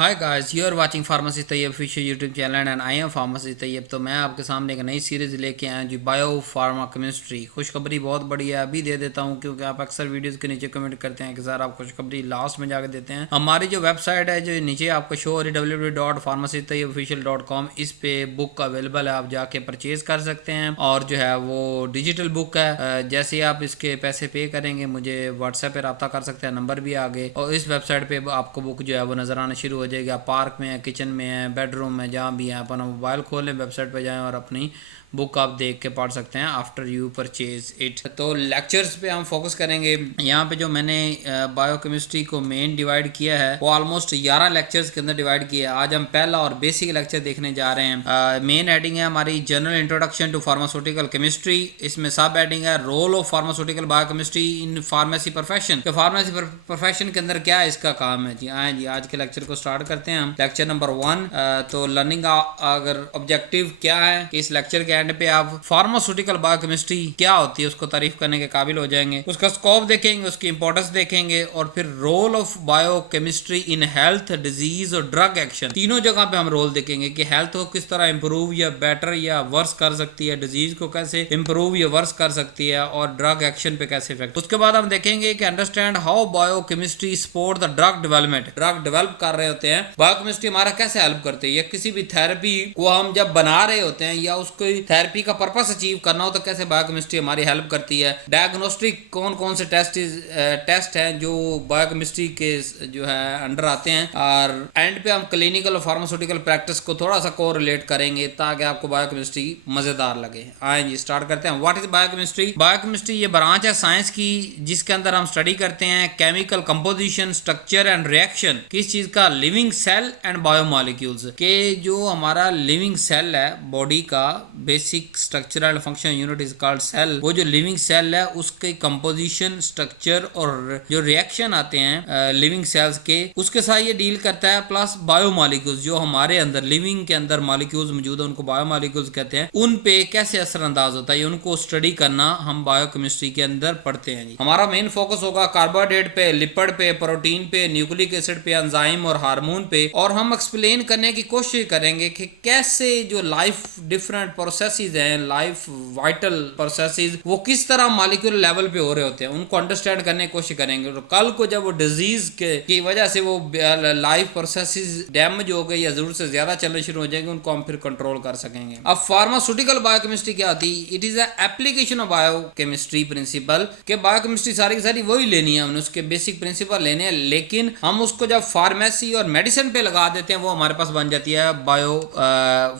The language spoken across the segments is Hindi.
Hi guys, you are watching pharmacy Taiyab official YouTube channel and I am pharmacy Taiyab. तो मैं आपके सामने एक नई सीरीज़ लेके आया हूँ जी, बायो फार्मा केमिस्ट्री। खुशखबरी बहुत बड़ी है, अभी दे देता हूँ क्योंकि आप अक्सर वीडियोस के नीचे कमेंट करते हैं कि सर आप खुशखबरी लास्ट में जाकर देते हैं। हमारी जो वेबसाइट है जो नीचे आपको शो हो रही www.pharmacytayyibofficial.com, इस पे बुक अवेलेबल है, आप जाके परचेज कर सकते हैं। और जो है वो डिजिटल बुक है। जैसे ही आप इसके पैसे पे करेंगे मुझे व्हाट्सएप पे रब्ता कर सकते हैं, नंबर भी आगे। और इस वेबसाइट पे आपको बुक जो है वो नजर आना शुरू हो जाएगी। आप पार्क में है, किचन में है, बेडरूम में, जहाँ भी है, अपना मोबाइल खोलें, वेबसाइट पे जाएं और अपनी बुक आप देख के पढ़ सकते हैं आफ्टर यू परचेज इट। तो लेक्चर्स पे हम फोकस करेंगे। यहाँ पे जो मैंने बायोकेमिस्ट्री को मेन डिवाइड किया है वो ऑलमोस्ट 11 लेक्चर्स के अंदर डिवाइड किया है। आज हम पहला और बेसिक लेक्चर देखने जा रहे हैं। मेन हेडिंग है हमारी general introduction to pharmaceutical chemistry. इसमें सब हेडिंग है role of pharmaceutical biochemistry in pharmacy profession. तो फार्मेसी प्रोफेशन के अंदर क्या है, इसका काम है जी। आए जी, आज के लेक्चर को स्टार्ट करते हैं हम। Lecture number 1। तो लर्निंग अगर ऑब्जेक्टिव क्या है कि इस लेक्चर के एंड पे आप फार्मास्यूटिकल बायोकेमिस्ट्री क्या होती है उसको तारीफ करने के काबिल हो जाएंगे। उसका स्कोप देखेंगे, उसकी इंपॉर्टेंस देखेंगे, और फिर role of biochemistry in health, disease और ड्रग एक्शन। तीनों जगह पे हम रोल देखेंगे कि हेल्थ को किस तरह इंप्रूव या बेटर या वर्स कर सकती है, डिजीज को कैसे इंप्रूव या वर्स कर सकती है, और ड्रग एक्शन पे कैसे इफेक्ट। उसके बाद हम देखेंगे कि understand how biochemistry support the drug development. Drug develop कर रहे होते हैं, बायोकेमिस्ट्री हमारा कैसे हेल्प करती है, या किसी भी थेरेपी को हम जब बना रहे होते हैं या उसको थेरेपी का पर्पस अचीव करना हो तो कैसे बायोकेमिस्ट्री हमारी हेल्प करती है। डायग्नोस्टिक कौन कौन से टेस्ट हैं जो बायोकेमिस्ट्री के जो है अंडर आते हैं। और एंड पे हम क्लिनिकल और फार्मास्यूटिकल प्रैक्टिस को थोड़ा सा कोरिलेट करेंगे ताकि आपको बायोकेमिस्ट्री मजेदार लगे। आए जी, स्टार्ट करते हैं। What is biochemistry? बायोकेमिस्ट्री ये ब्रांच है साइंस की जिसके अंदर हम स्टडी करते हैं chemical composition, structure and reaction. किस चीज का? लिविंग सेल एंड बायोमॉलिक्यूल्स के। जो हमारा लिविंग सेल है बॉडी का basic structural function unit is called cell. वो जो लिविंग सेल है उसके कंपोजिशन, स्ट्रक्चर और जो रिएक्शन आते हैं लिविंग सेल्स के, उसके साथ ये डील करता है। प्लस बायोमॉलिक्यूल्स जो हमारे अंदर लिविंग के अंदर मॉलिक्यूल्स मौजूद है उनको बायोमॉलिक्यूल्स कहते हैं। उन पे कैसे असरअंदाज होता है उनको स्टडी करना हम बायोकेमिस्ट्री के अंदर पढ़ते हैं जी। हमारा मेन फोकस होगा कार्बोहाइड्रेट पे, लिपिड पे, प्रोटीन पे, न्यूक्लिक एसिड पे, एंजाइम और हार्मोन पे। और हम एक्सप्लेन करने की कोशिश करेंगे कि कैसे जो लाइफ डिफरेंट प्रोसेसेस हैं, लाइफ वाइटल प्रोसेसेस, वो किस तरह मॉलिक्यूलर लेवल पे हो रहे होते हैं, उनको अंडरस्टैंड करने की कोशिश करेंगे। और कल को जब वो डिजीज की वजह से वो लाइफ प्रोसेसेस डैमेज हो गए या जरूरत से ज्यादा चलने शुरू हो जाएंगे, उनको हम फिर कंट्रोल कर सकेंगे। अब फार्मास्यूटिकल बायोकेमिस्ट्री क्या होती है? It is a application of biochemistry principle. के बायोकेमिस्ट्री सारी की सारी वही लेनी है, हमने उसके बेसिक प्रिंसिपल लेने हैं, लेकिन हम उसको जब फार्मेसी और मेडिसिन पे लगा देते हैं वो हमारे पास बन जाती है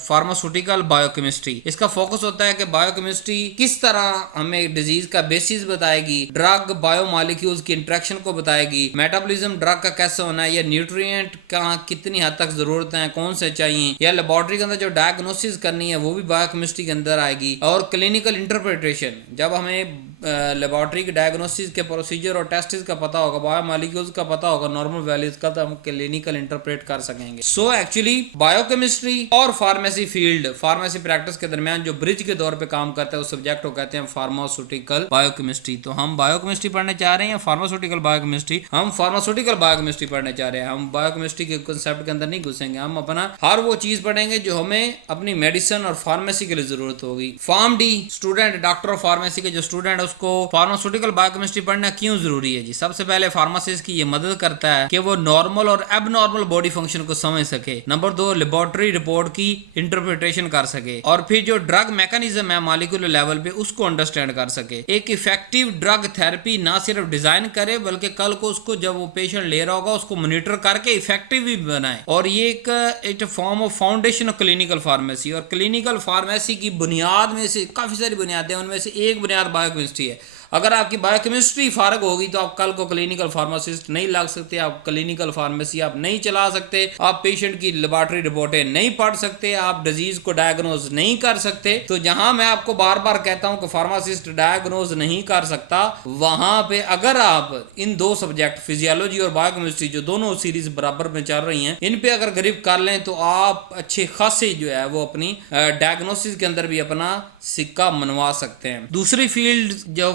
फार्मास्यूटिकल बायोकेमिस्ट्री। इसका फोकस होता है कि बायोकेमिस्ट्री किस तरह हमें डिजीज का बेसिस बताएगी, ड्रग बायोमॉलिक्यूल्स की इंटरेक्शन को बताएगी, मेटाबॉलिज्म ड्रग का कैसे होना है, या न्यूट्रिएंट का कितनी हद तक जरूरत है, कौन से चाहिए, या लेबोरेटरी के अंदर जो डायग्नोसिस करनी है वो भी बायोकेमिस्ट्री के अंदर आएगी। और क्लिनिकल इंटरप्रिटेशन, जब हमें लेबोरेटरी के डायग्नोसिस के प्रोसीजर और टेस्टिस का पता होगा, बायोमॉलिक्यूल्स का पता होगा, नॉर्मल वैल्यूज का, तो हम क्लिनिकल इंटरप्रेट कर सकेंगे। सो एक्चुअली बायोकेमिस्ट्री और फार्मेसी फील्ड, फार्मेसी प्रैक्टिस के दरमियान जो ब्रिज के दौर पे काम करता है उस सब्जेक्ट को कहते हैं फार्मास्यूटिकल बायोकेमिस्ट्री। तो हम बायोकेमिस्ट्री पढ़ने चाह रहे हैं, फार्मास्यूटिकल बायोकेमिस्ट्री? हम फार्मास्यूटिकल बायोकेमिस्ट्री पढ़ने चाह रहे हैं। हम बायोकेमिस्ट्री के कंसेप्ट के अंदर नहीं घुसेंगे, हम अपना हर वो चीज पढ़ेंगे जो हमें अपनी मेडिसिन और फार्मेसी के लिए जरूरत होगी। Form dear student, doctor of pharmacy के जो स्टूडेंट है उसको फार्मास्यूटिकल बायोकेमिस्ट्री पढ़ना क्यों जरूरी है जी? सबसे पहले फार्मासिस्ट की ये मदद करता है कि वो नॉर्मल और एबनॉर्मल बॉडी फंक्शन को समझ सके। नंबर 2, लेबोरेटरी रिपोर्ट की इंटरप्रिटेशन कर सके, और फिर जो ड्रग मैकेनिज्म है मॉलिक्यूलर लेवल पे उसको अंडरस्टैंड कर सके। एक इफेक्टिव ड्रग थेरेपी ना सिर्फ डिजाइन करे बल्कि कल को उसको जब वो पेशेंट ले रहा होगा उसको मॉनिटर करके इफेक्टिव भी बनाए। और ये एक form of foundation of clinical pharmacy. और क्लिनिकल फार्मेसी की बुनियाद में से काफी सारी बुनियादें, उनमें से एक बुनियाद बायोकेमिस्ट्री है। अगर आपकी बायोकेमिस्ट्री फारग होगी तो आप कल को क्लिनिकल फार्मासिस्ट नहीं लग सकते, आप क्लिनिकल फार्मेसी आप नहीं चला सकते, आप पेशेंट की लेबोरेटरी रिपोर्टें नहीं पढ़ सकते, आप डिजीज को डायग्नोज नहीं कर सकते। तो जहां मैं आपको बार बार कहता हूं कि फार्मासिस्ट डायग्नोज नहीं कर सकता, वहां पे अगर आप इन दो सब्जेक्ट फिजियोलॉजी और बायोकेमिस्ट्री जो दोनों सीरीज बराबर में चल रही हैं, इन पे अगर ग्रिप कर लें तो आप अच्छे खासे जो है वो अपनी डायग्नोसिस के अंदर भी अपना सिक्का मनवा सकते हैं। दूसरी फील्ड जो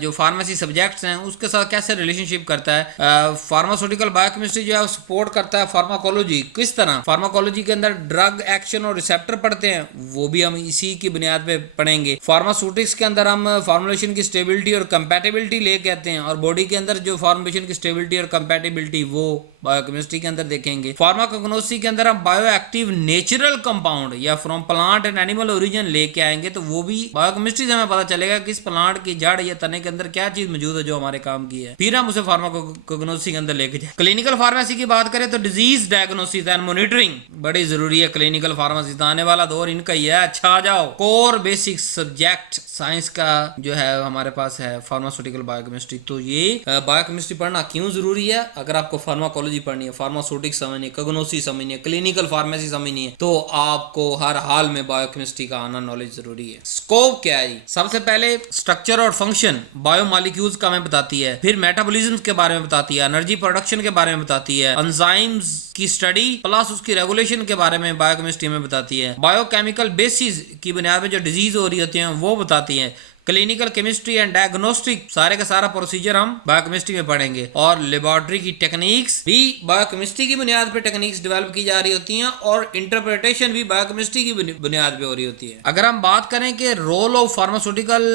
जो फार्मेसी सब्जेक्ट्स हैं उसके साथ कैसे रिलेशनशिप करता है। फार्मास्यूटिकल बायोकेमिस्ट्री जो है सपोर्ट करता है फार्माकोलॉजी। किस तरह? फार्माकोलॉजी के अंदर ड्रग एक्शन और रिसेप्टर पढ़ते हैं, वो भी हम इसी की बुनियाद पे पढ़ेंगे। फार्मास्यूटिक्स के अंदर हम फॉर्मुलेशन की स्टेबिलिटी और कंपैटिबिलिटी लेके आते हैं, और बॉडी के अंदर जो फॉर्मुलेशन की स्टेबिलिटी और कंपैटिबिलिटी वो बायोकेमिस्ट्री के अंदर देखेंगे। फार्माकोग्नोसी के अंदर हम बायोएक्टिव नेचुरल कंपाउंड या from plant and animal origin लेके आएंगे, तो वो भी बायोकेमिस्ट्री से हमें पता चलेगा कि इस प्लांट की जड़ या तने के अंदर क्या चीज मौजूद है जो हमारे काम की है, फिर हम उसे फार्माकोग्नोसी के अंदर लेके जाए। क्लिनिकल फार्मेसी की बात करें तो डिजीज डायग्नोसिस एंड मॉनिटरिंग बड़ी जरूरी है। क्लिनिकल फार्मेसी आने वाला दौर इनका ही है। अच्छा आ जाओ, कोर बेसिक सब्जेक्ट साइंस का जो है हमारे पास है फार्मास्यूटिकल बायोकेमिस्ट्री। तो ये बायोकेमिस्ट्री पढ़ना क्यों जरूरी है? अगर आपको फार्माकोलॉजी पढ़नी है, फार्मास्यूटिक्स समझनी है, कॉग्नोसी समझनी है, क्लिनिकल फार्मेसी समझनी है, तो आपको हर हाल में बायोकेमिस्ट्री का आना नॉलेज जरूरी है। स्कोप क्या है? सबसे पहले स्ट्रक्चर और फंक्शन बायोमॉलिक्यूल्स का हमें बताती है, फिर मेटाबॉलिज्म के बारे में बताती है, एनर्जी प्रोडक्शन के बारे में बताती है, एंजाइम्स की स्टडी प्लस उसकी रेगुलेशन के बारे में बायोकेमिस्ट्री में बताती है, बायोकेमिकल बेसिस की बुनियाद पर जो डिजीज हो रही होती है वो बताती है, क्लिनिकल केमिस्ट्री एंड डायग्नोस्टिक सारे का सारा प्रोसीजर हम बायोकेमिस्ट्री में पढ़ेंगे, और लेबोरेटरी की टेक्निक्स भी बायोकेमिस्ट्री की बुनियाद पे टेक्निक्स डेवलप की जा रही होती हैं, और इंटरप्रिटेशन भी बायोकेमिस्ट्री की बुनियाद पे हो रही होती है। अगर हम बात करें कि role of pharmaceutical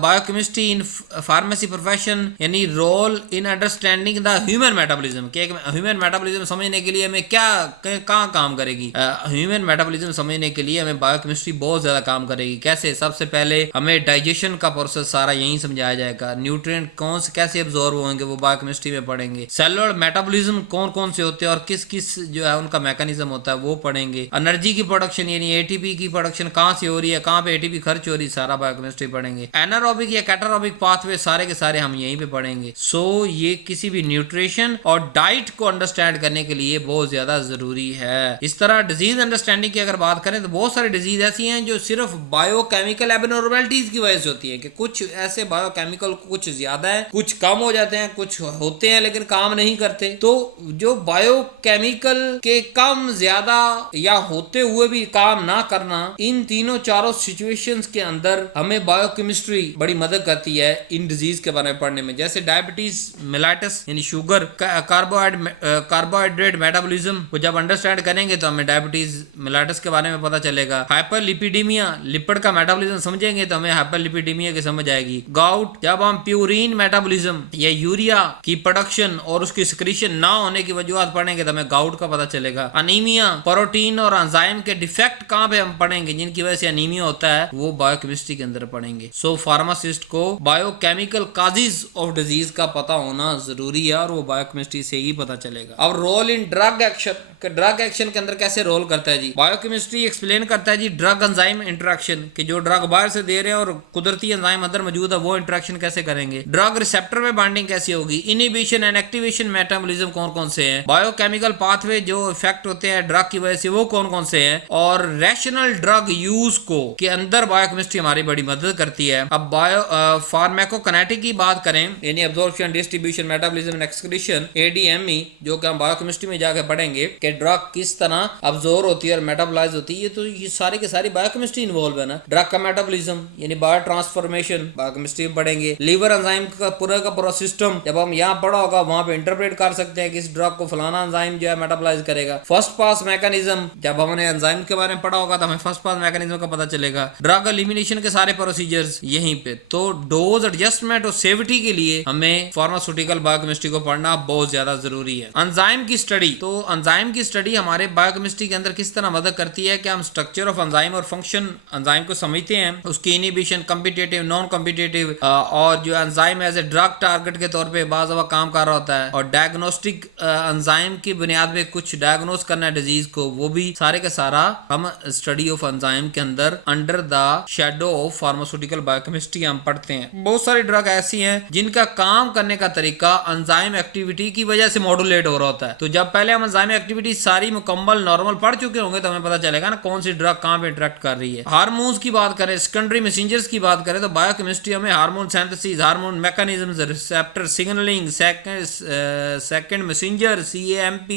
biochemistry in pharmacy profession, यानी role in understanding the human metabolism, कि ह्यूमन मेटाबॉलिज्म समझने के लिए हमें कहाँ काम करेगी? ह्यूमन मेटाबॉलिज्म समझने के लिए हमें बायोकेमिस्ट्री बहुत ज्यादा काम करेगी। कैसे? सबसे पहले हमें डाइजेशन का प्रोसेस सारा यही समझाया जाएगा, न्यूट्रिएंट कौन से कैसे एब्जॉर्ब होंगे वो बायोकेमिस्ट्री में पढ़ेंगे, सेलुलर मेटाबॉलिज्म कौन कौन से होते हैं और किस किस जो है उनका मैकेनिज्म होता है वो पढ़ेंगे, एनर्जी की प्रोडक्शन यानी एटीपी की प्रोडक्शन कहां से हो रही है, कहां पे एटीपी खर्च हो रही है, सारा बायोकेमिस्ट्री पढ़ेंगे। एनारोबिक या कैटारोबिक पाथवे सारे के सारे हम यहीं पे पढ़ेंगे। सो ये किसी भी न्यूट्रिशन और डाइट को अंडरस्टैंड करने के लिए बहुत ज्यादा जरूरी है। इस तरह डिजीज अंडरस्टैंडिंग की अगर बात करें तो बहुत सारी डिजीज ऐसी हैं जो सिर्फ बायोकेमिकल एबनॉर्मलिटीज की वजह से होती है, कि कुछ ऐसे बायोकेमिकल कुछ ज्यादा है, कुछ कम हो जाते हैं, कुछ होते हैं लेकिन काम नहीं करते। तो जो बायोकेमिकल के कम ज्यादा या होते हुए भी काम ना करना, इन तीनों चारों सिचुएशंस के अंदर हमें बायोकेमिस्ट्री बड़ी मदद करती है इन डिजीज के बारे में पढ़ने में। जैसे डायबिटीज मेलाइटस यानी शुगर, कार्बोहाइड्रेट मेटाबॉलिज्म को जब अंडरस्टैंड करेंगे तो हमें डायबिटीज मेलाइटस के बारे में पता चलेगा। हाइपरलिपिडीमिया, लिपिड का मेटाबॉलिज्म समझेंगे तो हमें हाइपरलिपिडीमिया की समझ आएगी। गाउट, जब हम प्यूरिन मेटाबॉलिज्म या यूरिया की प्रोडक्शन और उसकी सिक्रीशन ना होने की वजूहत पढ़ेंगे तो हमें गाउट का पता चलेगा। अनीमिया, प्रोटीन और एंजाइम के डिफेक्ट कहां पे हम पढ़ेंगे जिनकी वजह से अनीमिया होता है, वो बायोकेमिस्ट्री के अंदर पढ़ेंगे। सो फार्मासिस्ट को बायोकेमिकल काजेज ऑफ डिजीज का पता होना जरूरी है, और वो बायोकेमिस्ट्री से ही पता चलेगा। अब role in drug action, drug action के अंदर कैसे रोल करता है जी? बायोकेमिस्ट्री एक्सप्लेन करता है जी ड्रग एंजाइम इंटरेक्शन, कि जो ड्रग बाहर से दे रहे हैं और कुदरती एंजाइम अंदर मौजूद है वो इंटरेक्शन कैसे करेंगे, ड्रग रिसेप्टर में बाइंडिंग कैसी होगी, इनहिबिशन एंड एक्टिवेशन मेटाबॉलिज्म कौन कौन से हैं, बायोकेमिकल पाथवे जो इफेक्ट होते हैं ड्रग की वजह से वो कौन कौन से हैं, और रैशनल ड्रग यूज को के अंदर बायोकेमिस्ट्री हमारी बड़ी मदद करती है। अब फार्माकोकाइनेटिक की बात करें, यानी absorption, distribution, metabolism and excretion, ADME, जो कि हम बायोकेमिस्ट्री में जाकर पढ़ेंगे कि ड्रग किस तरह अब्जॉर्ब होती है और मेटाबॉलाइज होती है, तो ये सारे के सारी बायोकेमिस्ट्री इन्वॉल्व है ना। ड्रग का मेटाबॉलिज्म यानी बायो ट्रांसफॉर्मेशन बायोकेमिस्ट्री में पढ़ेंगे। लीवर एंजाइम का पूरा सिस्टम जब हम यहाँ पढ़ा होगा वहां पे इंटरप्रेट कर सकते हैं कि इस ड्रग को फलाना एंजाइम जो है मेटाबॉलाइज करेगा। फर्स्ट पास मैकेनिज्म, जब हमने एंजाइम के बारे में पढ़ा होगा तो हमें फर्स्ट पास मैकेनिज्म का पता चलेगा। ड्रग एलिमिनेशन के सारे प्रोसीजर्स यहीं पे। तो डोज एडजस्टमेंट और सेफ्टी के लिए हमें फार्मास्यूटिकल बायोकेमिस्ट्री को पढ़ना बहुत ज्यादा जरूरी है। एंजाइम की स्टडी, तो एंजाइम की स्टडी हमारे बायोकेमिस्ट्री के अंदर किस तरह मदद करती है कि हम स्ट्रक्चर ऑफ एंजाइम और फंक्शन एंजाइम को समझते हैं, उसकी इनहिबिशन, कॉम्पिटिटिव, नॉन कॉम्पिटिटिव, और जो enzyme as a drug target के तौर पे बाज़ दफा काम कर रहा होता है, और डायग्नोस्टिक एंजाइम की बुनियाद पे कुछ डायग्नोस करना है डिजीज को, वो भी सारे का सारा हम स्टडी ऑफ एंजाइम के अंदर under the shadow of pharmaceutical biochemistry हम पढ़ते हैं। बहुत सारी ड्रग ऐसी हैं जिनका काम करने का तरीका एंजाइम एक्टिविटी की वजह से मॉड्यूलेट हो रहा होता है। तो जब पहले हम एंजाइम एक्टिविटी सारी मुकम्मल नॉर्मल पढ़ चुके होंगे तो हमें पता चलेगा ना कौन सी ड्रग कहां पे इंटरेक्ट कर रही है। हार्मोन्स की बात करें, सेकेंडरी मैसेंजर्स की बात बात करें तो बायोकेमिस्ट्री हमें hormone synthesis, hormone mechanisms, receptor signalling, second messenger, CAMP,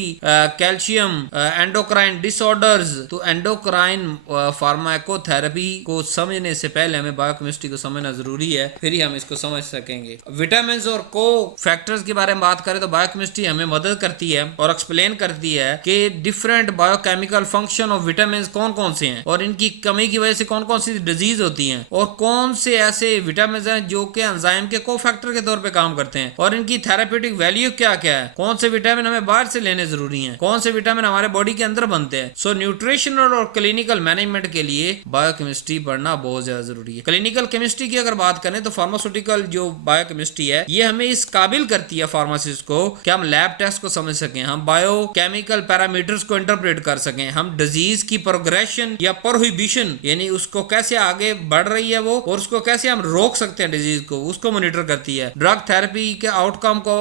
calcium, endocrine disorders. तो एंडोक्राइन फार्माकोथेरेपी को समझने से पहले हमें बायोकेमिस्ट्री को समझना जरूरी है, फिर ही हम इसको समझ सकेंगे। विटामिन और को फैक्टर्स के बारे में बात करें तो बायोकेमिस्ट्री हमें मदद करती है और एक्सप्लेन करती है कि different biochemical function of vitamin कौन कौन से हैं और इनकी कमी की वजह से कौन कौन सी डिजीज होती हैं, और कौन से ऐसे विटामिन हैं जो कि एंजाइम के को फैक्टर के तौर पे काम करते हैं, और इनकी थेराप्यूटिक वैल्यू क्या क्या है, कौन से विटामिन हमें बाहर से लेने जरूरी हैं, कौन से विटामिन हमारे बॉडी के अंदर बनते हैं। सो न्यूट्रिशनल और क्लिनिकल मैनेजमेंट के लिए बायोकेमिस्ट्री पढ़ना बहुत ज्यादा जरूरी है। क्लिनिकल केमिस्ट्री की अगर बात करें तो फार्मास्यूटिकल जो बायोकेमिस्ट्री है ये हमें इस काबिल करती है फार्मासिस्ट को कि हम लैब टेस्ट को समझ सकें, हम बायोकेमिकल पैरामीटर्स को इंटरप्रेट कर सकें, हम डिजीज की प्रोग्रेशन या प्रोहिबिशन यानी उसको कैसे आगे बढ़ रही है वो और उसको कैसे हम रोक सकते हैं डिजीज को, उसको मॉनिटर करती है। ड्रग थेरेपी के आउटकम को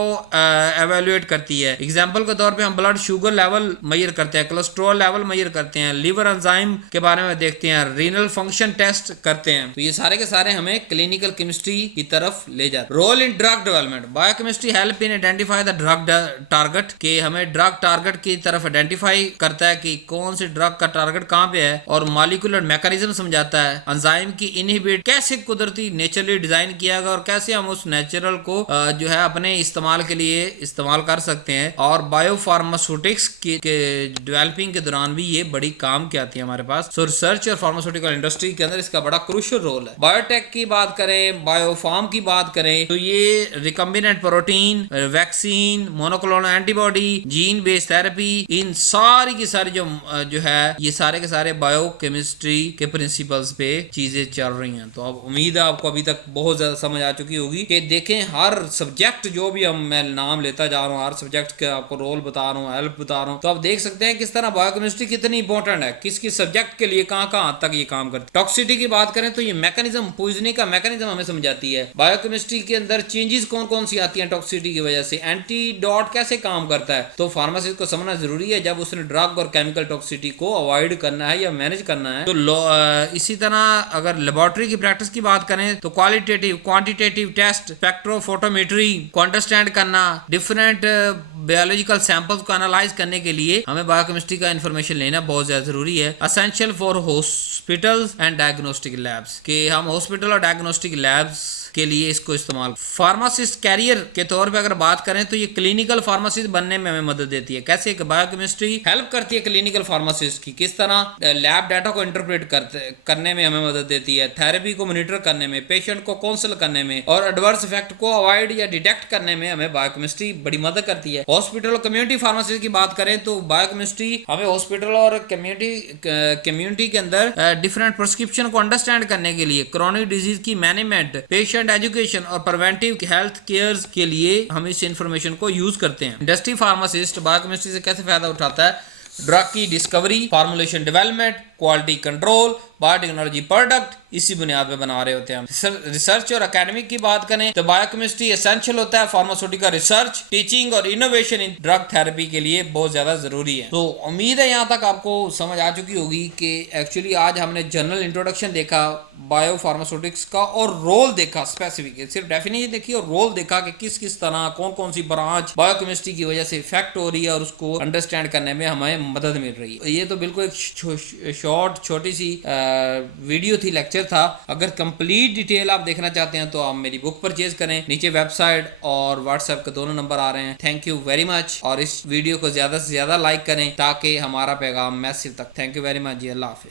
एवेल्युएट करती है। एग्जांपल के तौर पे हम ब्लड शुगर लेवल मेजर करते हैं, कोलेस्ट्रॉल लेवल मेजर करते हैं, लिवर एंजाइम के बारे में देखते हैं, रीनल फंक्शन टेस्ट करते हैं। तो ये सारे के सारे हमें क्लिनिकल केमिस्ट्री की तरफ ले जाते हैं। Role in drug development, biochemistry help in identify the drug target, के हमें ड्रग टारगेट की तरफ आइडेंटिफाई करता है कि कौन सी ड्रग का टारगेट कहां पे है, और मॉलिक्यूलर मैकेनिज्म समझाता है। एंजाइम की इनहिबिट कैसे कुदरती नेचुरली डिजाइन किया गया और कैसे हम उस नेचुरल को जो है अपने इस्तेमाल के लिए इस्तेमाल कर सकते हैं। और बायोफार्मास्यूटिक्स के डेवलपिंग के दौरान भी ये बड़ी काम की आती है हमारे पास। सो रिसर्च और फार्मास्यूटिकल इंडस्ट्री के अंदर इसका बड़ा क्रूशियल रोल है। बायोटेक की बात करें, बायोफार्म की बात करें तो ये recombinant protein, vaccine, monoclonal antibody, gene based therapy, इन सारी की सारी जो है ये सारे के सारे बायोकेमिस्ट्री के प्रिंसिपल्स पे चीजें चल रही हैं। तो अब उम्मीद है आपको अभी तक बहुत ज्यादा समझ आ चुकी होगी कि देखें हर सब्जेक्ट जो भी मैं नाम लेता जा रहा हूँ, हर सब्जेक्ट का आपको रोल बता रहा हूँ, हेल्प बता रहा हूँ, तो आप देख सकते हैं किस तरह बायोकेमिस्ट्री कितनी इंपॉर्टेंट है, किस किस सब्जेक्ट के लिए कहाँ तक ये काम करती है। टॉक्सिसिटी की बात करें तो ये मैकेनिज्म, पॉइजनिंग का मैकेनिज्म हमें समझाती है। बायोकेमिस्ट्री के अंदर चेंजेस कौन कौन सी आती हैं टॉक्सिसिटी की वजह से, एंटीडोट कैसे काम करता है। तो फार्मासिस्ट को समझना जरूरी है जब उसने ड्रग और केमिकल टॉक्सिसिटी को अवॉइड करना है या मैनेज करना है। तो इसी तरह अगर लेबोरेटरी की प्रैक्टिस की बात करें तो क्वालिटेटिव क्वांटिटेटिव टेस्ट, स्पेक्ट्रोफोटोमेट्री को अंडरस्टैंड करना, डिफरेंट बायोलॉजिकल सैंपल्स को एनालाइज करने के लिए हमें बायोकेमिस्ट्री का इंफॉर्मेशन लेना बहुत ज्यादा जरूरी है। Essential for hospitals and diagnostic labs, कि हम हॉस्पिटल और डायग्नोस्टिक लैब्स के लिए इसको इस्तेमाल। फार्मासिस्ट कैरियर के तौर पे अगर बात करें तो ये क्लिनिकल फार्मासिस्ट बनने में हमें मदद देती है। कैसे बायोकेमिस्ट्री हेल्प करती है क्लिनिकल फार्मासिस्ट की, किस तरह लैब डाटा को इंटरप्रेट करने में हमें मदद देती है, थेरेपी को मॉनिटर करने में, पेशेंट को काउंसिल करने में और एडवर्स इफेक्ट को अवॉइड या डिटेक्ट करने में हमें बायोकेमिस्ट्री बड़ी मदद करती है। हॉस्पिटल और कम्युनिटी फार्मासिस्ट की बात करें तो बायोकेमिस्ट्री हमें हॉस्पिटल और कम्युनिटी के अंदर डिफरेंट प्रिस्क्रिप्शन को अंडरस्टैंड करने के लिए, क्रोनिक डिजीज की मैनेजमेंट, पेशेंट एजुकेशन और प्रिवेंटिव हेल्थ केयर के लिए हम इस इंफॉर्मेशन को यूज करते हैं। इंडस्ट्री फार्मासिस्ट बायोकेमिस्ट्री से कैसे फायदा उठाता है, ड्रग की discovery, formulation development, quality control, biotechnology product इसी बुनियाद पे बना रहे होते हैं हम। रिसर्च और एकेडमिक की बात करें तो बायोकेमिस्ट्री एसेंशियल होता है फार्मास्यूटिकल रिसर्च, टीचिंग और इनोवेशन इन ड्रग थेरेपी के लिए बहुत ज्यादा जरूरी है। तो उम्मीद है यहाँ तक आपको समझ आ चुकी होगी कि एक्चुअली आज हमने जनरल इंट्रोडक्शन देखा बायो फार्मास्यूटिक्स का और रोल देखा स्पेसिफिक, सिर्फ डेफिनेशन देखी और रोल देखा कि किस किस तरह कौन कौन सी ब्रांच बायोकेमिस्ट्री की वजह से इफेक्ट हो रही है और उसको अंडरस्टैंड करने में हमें मदद मिल रही है। ये तो बिल्कुल एक छोटी सी वीडियो थी, लेक्चर था। अगर कंप्लीट डिटेल आप देखना चाहते हैं तो आप मेरी बुक परचेज करें, नीचे वेबसाइट और व्हाट्सएप के दोनों नंबर आ रहे हैं। थैंक यू वेरी मच, और इस वीडियो को ज्यादा से ज्यादा लाइक करें ताकि हमारा पैगाम मैसेज तक। थैंक यू वेरी मच जी, अल्लाह हाफिज।